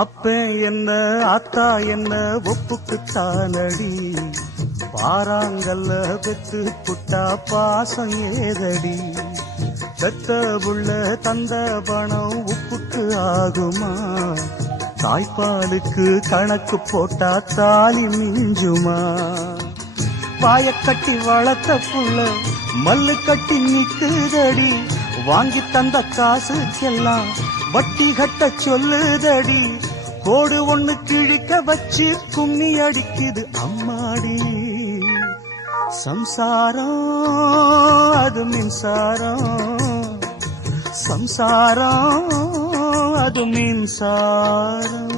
அப்ப என்ன ஆத்தா என்ன ஒப்புக்குத்தானடி, பாராங்கல்ல பெத்து புட்டா பாசம் ஏதடி, பெத்த புள்ள தந்த பணம் உப்புக்கு ஆகுமா, தாய்ப்பாலுக்கு கணக்கு போட்டா தாலி மிஞ்சுமா, பாய கட்டி வளர்த்த புள்ள மல்லு கட்டி நிக்குதடி, வாங்கி தந்த காசுக்கெல்லாம் வட்டி கட்ட சொல்லுதடி, கோடு ஒண்ணு கிழிக்க வச்சு கும்மி அடிக்குது அம்மாடி, சம்சாரம் அது மின்சாரம், சம்சாரம் அது மின்சாரம்.